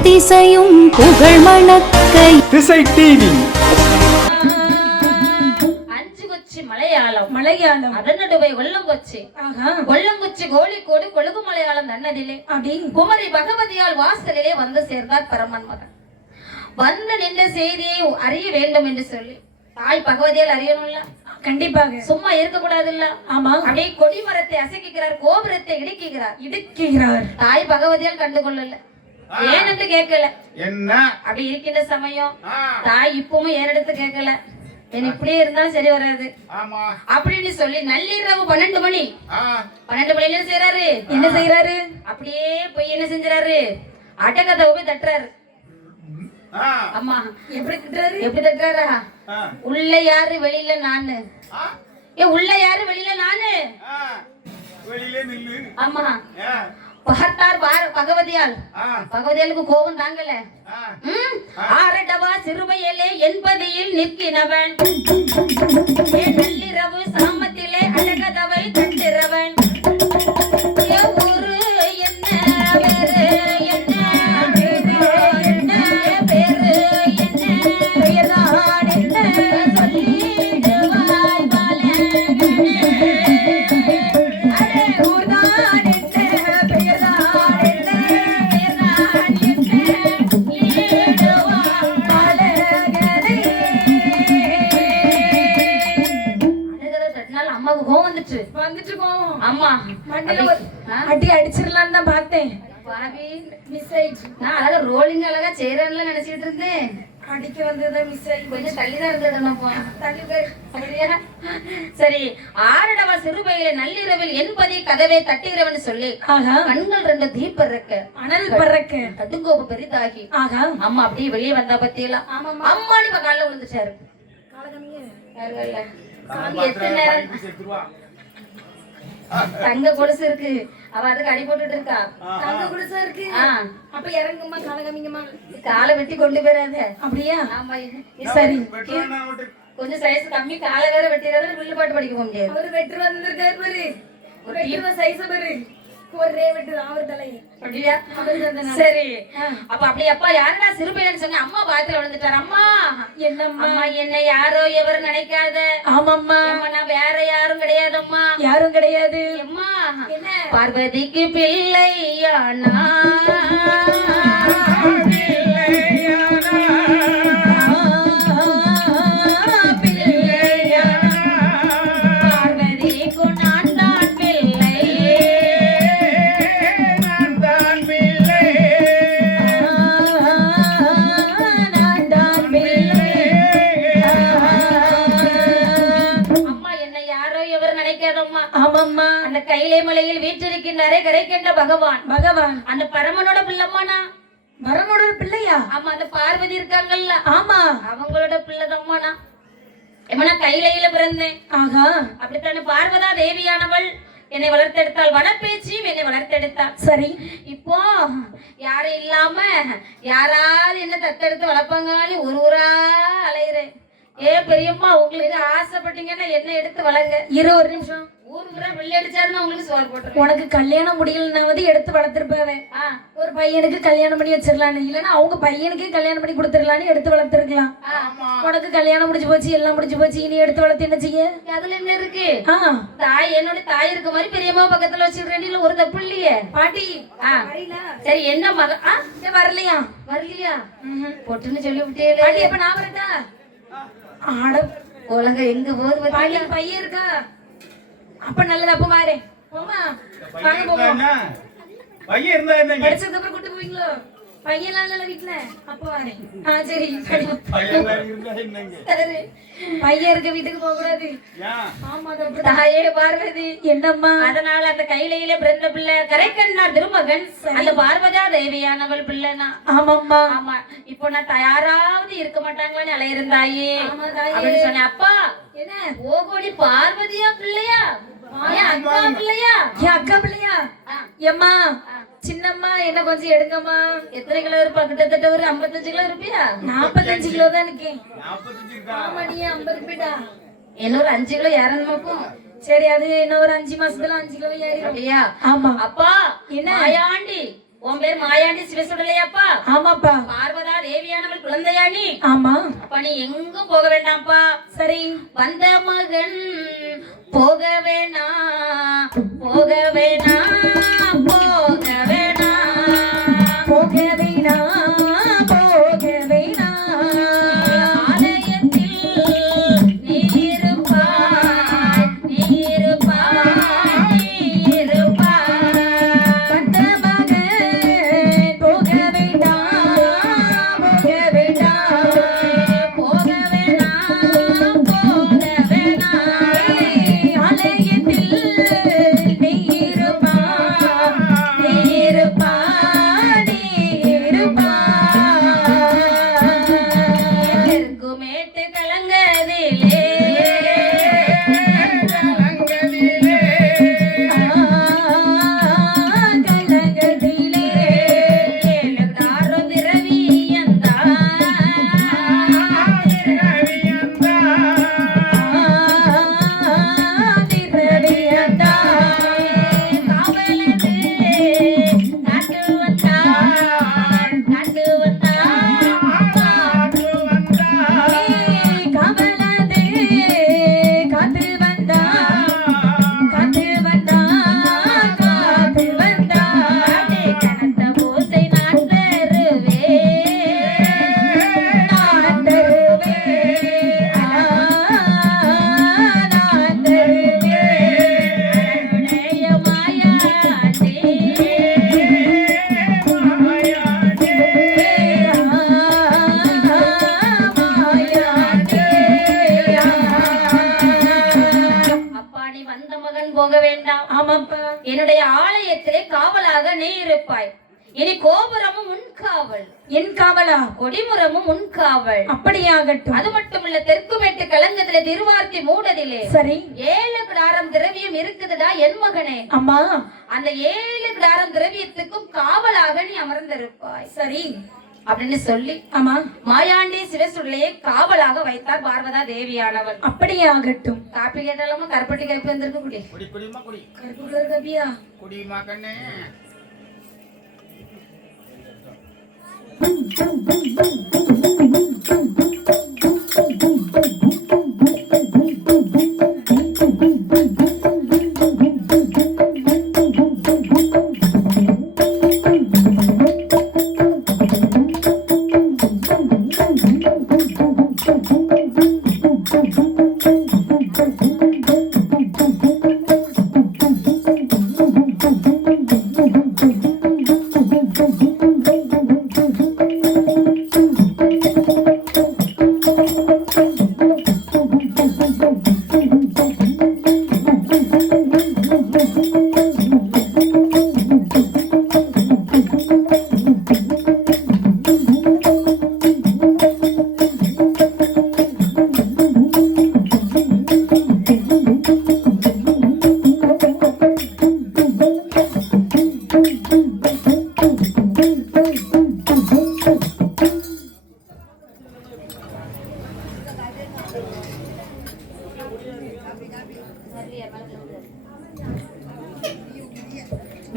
எத்திசையும் புகழ் மணக்க. திசை டிவி அஞ்சு கொச்சி மலையாளம். மலையாளம். அதனடுவை கொல்லங்கொச்சி கொல்லங்குச்சி கோழிக்கோடு கொழுகு மலையாளம் தன்னதிலே குமரி பகவதியால் வாசலிலே வந்து சேர்ந்தார் பரமன் மகன். வந்து நின்ற செய்தியை அறிய வேண்டும் என்று சொல்லி. தாய் பகவதியால் அறியணும்ல? கண்டிப்பாக. சும்மா இருக்க கூடாதுல்ல ஆமா. அப்படியே கொடி மரத்தை அசைக்கிறார் கோபுரத்தை இடுக்குகிறார் இடுக்குகிறார் தாய் பகவதியால் ஏனென்று கேட்கல. என்ன? அப்படி இருக்கின்ற சமயம் தாய் இப்பவும் ஏறெடுத்து கேட்கல. என் இப்படியே இருந்தாலும் சரி வராது. ஆமா. அப்படின்னு சொல்லி நள்ளிரவு பன்னெண்டு மணி. ஆ, பன்னெண்டு மணில என்ன செய்யறாரு என்ன செய்யறாரு அப்படியே போய் என்ன செஞ்சுறாரு? அட்டகதை போய் தட்டுறாரு. ஆ, அம்மா எப்படி திட்டுறாரு? எப்படி தட்டுறாரா? உள்ள யாரு வெளியில நானு? ஏ உள்ள யாரு வெளியில நானு. வெளியிலே நில்லு. ஆமா பார்த்தார் பார- பகவதியால். பகவதியாளுக்கு கோபம் தாங்கல. ஆரடவா சிறுமையிலே என்பதியில் நிற்கினவன். நள்ளிரவு சாமத்திலே அழகதவை என்ன பேரு என்ன அடி அடிச்சிடலான்னு தான் பார்த்தேன். பாவி மிஸ் ஆயிடுச்சு நான் அழகா ரோலிங் அழகா செய்யறேன்ல நினைச்சிட்டு இருந்தேன். அடிக்க வந்ததுதான் மிஸ் ஆகி கொஞ்சம் தள்ளி போய் அப்படியா? சரி ஆரடவ சிறுபையில நள்ளிரவில் என்பதை கதவை தட்டுகிறவன் சொல்லி. கண்கள் ரெண்டு தீப்பம் இருக்க அனல் பறக்க. கடுங்கோபு பெரிதாகி. ஆஹா. அம்மா அப்படியே வெளியே வந்தா பத்தியெல்லாம். அம்மா இப்ப காலைல விழுந்துட்டாரு. எத்தனை நேரம். தங்க கொலுசு இருக்கு. அவ அதுக்கு அடி போட்டுட்டு இருக்கா. தங்க குடிசா இருக்கு. அப்ப இறங்குமா காலகாமிங்கம்மா. காலை வெட்டி கொண்டு போயிடாத அப்படியா? ஆமா இது- சரி. கொஞ்சம் சைஸ் கம்மி காலை வேற வெட்டிடாத வில்லு பாட்டு படிக்க போக முடியாது. அவரு வெட்டு வந்திருக்காரு பாரு. வெட்டுவ சைஸ் பாரு. ஒரே வெட்டு அவர் தலை அப்படியா? சரி. அப்ப அப்படி அப்பா யாருடா சிறுபையன்னு சொன்ன அம்மா பாத்துல விழுந்துட்டாரு. அம்மா. என்னம்மா? அம்மா என்ன யாரோ எவரும் நினைக்காத. ஆமாம்மா. அம்மா நான் வேற யாரும் கிடையாதம்மா. யாரும் கிடையாது. அம்மா என்ன? பார்வதிக்கு பிள்ளையானா ஆமாம்மா அந்த கைலை மலையில் வீற்றிருக்கின்றாரே கரைக்கின்ற பகவான். பகவான். அந்த பரமனோட வரனோட ஒரு பிள்ளையா? ஆமா அந்த பார்வதி இருக்காங்கல்ல. ஆமா. அவங்களோட பிள்ளைதம்மா நான் ஏம்மா, நான் கைலையில பிறந்தேன். ஆகா அப்படித்தானே பார்வதா தேவியானவள் என்னை வளர்த்தெடுத்தாள். வனப்பேச்சியும் என்னை வளர்த்தெடுத்தாள். சரி. இப்போ யாரும் இல்லாம யாராவது என்ன தத்தெடுத்து வளர்ப்பாங்கன்னு ஒரு ஊரா அலையிறேன். ஏ பெரியம்மா உங்களுக்கு ஆசைப்பட்டீங்கன்னா என்ன எடுத்து வளங்க இரு ஒரு நிமிஷம். உனக்கு கல்யாணம் முடியலனாவது எடுத்து வளர்த்துருப்பாவே. ஒரு பையனுக்கு கல்யாணம் பண்ணி வச்சிடலான்னு இல்லைன்னா அவங்க பையனுக்கே கல்யாணம் பண்ணி கொடுத்துடலான்னு எடுத்து வளர்த்துருக்கலாம். உனக்கு கல்யாணம் முடிஞ்சு போச்சு எல்லாம் முடிஞ்சு போச்சு இனி எடுத்து வளர்த்து என்ன செய்ய? அதுல என்ன இருக்கு? ஆ. தாய் என்னோட தாய் இருக்க மாதிரி பெரியம்மா பக்கத்துல வச்சிருக்கேன் ஒரு தப்பு இல்லையே? பாட்டி சரி என்ன இங்க வரலையா? வரலையா? பொட்டுன்னு சொல்லி விட்டே பாட்டி அப்ப நான் வரட்டா? ஆட. உலகம் எங்க போகுது? பையன் இருக்கா? அப்ப நல்லது அப்ப வாரேன் போமா வாங்க பையன் போவோம். இருந்தா என்ன? பையன் இருந்தா என்னங்க படிச்சதுக்கு அப்புறம் கூட்டு போவீங்களோ? பையன்லாம் இல்ல வீட்டுல அப்ப வரேன் ஆ சரி. பையன் இருந்தா என்னங்க சரி. பையன் இருக்க வீட்டுக்கு போக கூடாது. ஆமா. தாயே பார்வதி என்னம்மா? அதனால அந்த கையில பிறந்த பிள்ளை கரைக்கண்ணார் திருமகன் அந்த பார்வதா தேவியானவள் பிள்ளைனா. ஆமாம்மா. ஆமா. இப்போ நான் தயாராவது இருக்க மாட்டாங்களான்னு அலையிருந்தாயே. அப்படின்னு சொன்னேன். அப்பா என்ன? ஓகோடி பார்வதியா பிள்ளையா? என் அக்கா பிள்ளையா. எம்மா சின்னம்மா என்ன கொஞ்சம் எடுங்கம்மா. எத்தனை கிலோ இருப்பா? கிட்டத்தட்ட ஒரு ஐம்பத்தஞ்சு கிலோ இருப்பியா? நாற்பத்தஞ்சு கிலோ தான் இருக்கேன். ஆமா நீ ஐம்பது போயிட்டா என்ன ஒரு அஞ்சு கிலோ ஏறணுமாக்கும் சரி அது இன்னும் ஒரு அஞ்சு மாசத்துல அஞ்சு கிலோ ஏறிடும் அப்படியா? ஆமா. அப்பா என்ன? மாயாண்டி உன் பேர் மாயாண்டி சிவசுடலையாப்பா? ஆமாப்பா. பார்வதா தேவியானவள் குழந்தையா நீ ஆமா. அப்ப நீ எங்கும் போக வேண்டாம்ப்பா. சரி. வந்த மகன் போக வேணாம் போக வேணாம் என்னுடைய ஆலயத்திலே காவலாக நீ இருப்பாய். இனி கோபுரமும் உன் காவல் என் காவலா? கொடிமுறமும் உன் காவல். அப்படியாகட்டும். அது மட்டுமல்ல தெற்குமேட்டு கலங்கத்திலே திருவார்த்தி மூடதிலே. சரி. ஏழு கிடாரம் திரவியம் இருக்குதுடா என் மகனே. அம்மா. அந்த ஏழு கிடாரம் திரவியத்துக்கும் காவலாக நீ அமர்ந்திருப்பாய். சரி. அப்படின்னு சொல்லி ஆமா மாயாண்டி சிவசுள்ளையை காவலாக வைத்தார் பார்வதா தேவியானவள் அப்படியாகட்டும் காப்பி கேட்டாலுமா கருப்பட்டி கருப்பி வந்திருக்கு குடி குடி குடிமா குடி கருப்பு கரு கபியா குடிமா கண்ணே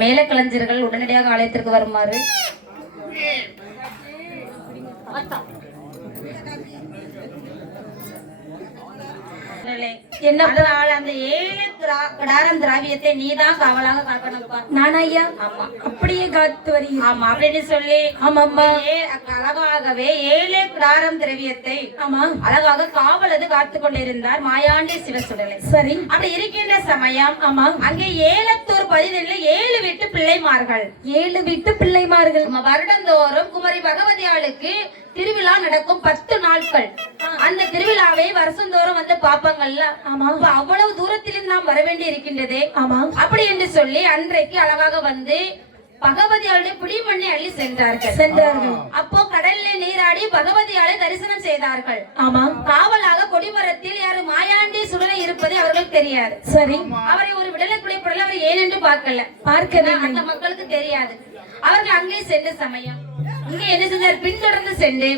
மேலக்கலைஞர்கள் உடனடியாக ஆலயத்திற்கு வருமாறு என்ன அதனால் அந்த ஏழு கிடாரம் திராவியத்தை நீதான் காவலாக காக்கணும்ப்பா நான் ஐயா ஆமா. அப்படியே காத்து வருகிறேன் ஆமா அப்படின்னு சொல்லி ஆமாம்மா. ஏ- அழகாகவே ஏழு கிடாரம் திரவியத்தை ஆமா. அழகாக காவலது காத்து கொண்டிருந்தார் மாயாண்டி சிவசுடலை. சரி. அப்படி இருக்கின்ற சமயம் ஆமா. அங்கே ஏலத்தூர் பதினில் ஏழு வீட்டு பிள்ளைமார்கள். ஏழு வீட்டு பிள்ளைமார்கள். வருடந்தோறும் குமரி பகவதியாளுக்கு திருவிழா நடக்கும் பத்து நாட்கள். அந்த திருவிழாவை வருஷந்தோறும் வந்து பாப்பாங்கல்ல அவ்வளவு தூரத்திலும் நாம் வர வேண்டி இருக்கின்றதே. அப்படி என்று சொல்லி அன்றைக்கு அழகாக வந்து பகவதியாளுடைய புடிமண்ணை அள்ளி சென்றார்கள். சென்றார்கள். அப்போ கடல்ல நீராடி பகவதியாளை தரிசனம் செய்தார்கள். ஆமா. காவலாக கொடிமரத்தில் யாரு மாயாண்டி சுடலை இருப்பது அவர்களுக்கு தெரியாது. சரி. அவரை ஒரு விடலை குளிப்படல அவர் ஏன் என்று பார்க்கல. பார்க்கவே அந்த மக்களுக்கு தெரியாது. அவர்கள் அங்கே சென்ற சமயம். இங்க என்ன செஞ்சார்? பின்தொடர்ந்து சென்று.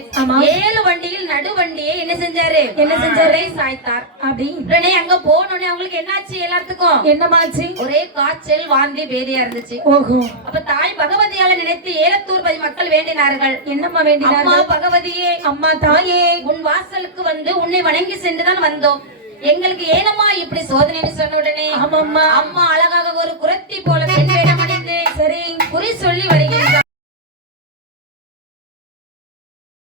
ஏழு வண்டியில் நடு வண்டியை என்ன செஞ்சாரு? என்ன செஞ்சாரு? சாய்த்தார். அப்படி. உடனே அங்க போனோடனே அவங்களுக்கு என்னாச்சு எல்லாத்துக்கும்? என்னமாச்சு? ஒரே காய்ச்சல் வாந்தி பேதியா இருந்துச்சு. ஓஹோ. அப்ப தாய் பகவதியால நினைத்து ஏலத்தூர் பதி மக்கள் வேண்டினார்கள். என்னம்மா அம்மா வேண்டினார்கள் பகவதியே அம்மா தாயே. உன் வாசலுக்கு வந்து உன்னை வணங்கி சென்றுதான் வந்தோம். எங்களுக்கு ஏனம்மா இப்படி சோதனைன்னு சொன்ன உடனே ஆமாம்மா. அம்மா அழகாக ஒரு குரத்தி போல பெண் என்று சொல்லி வருகின்றார்.